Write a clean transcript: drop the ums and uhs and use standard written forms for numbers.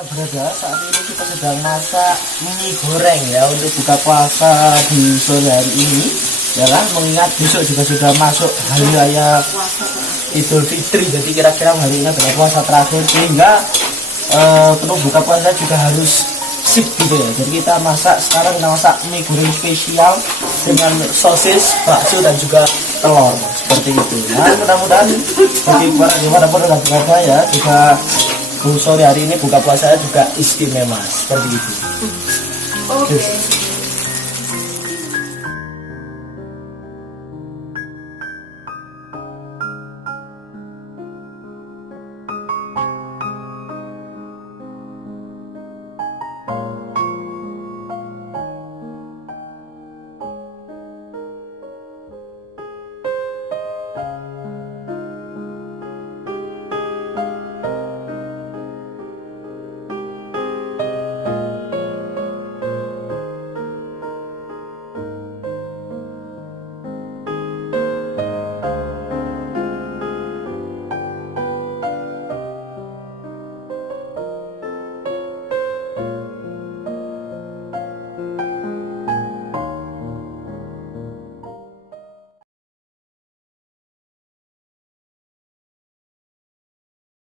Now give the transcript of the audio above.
Berada saat ini kita sedang masak mie goreng ya untuk buka puasa di sore hari ini ya kan, mengingat besok juga sudah masuk hari raya Idul Fitri, jadi kira-kira hari ini adalah puasa terakhir sehingga penuh buka puasa juga harus sip gitu ya. Jadi kita masak mie goreng spesial dengan sosis, bakso dan juga telur seperti itu. Nah, mudah-mudahan bagi para penonton ya juga sore hari ini buka puasa juga istimewa seperti itu. Oke.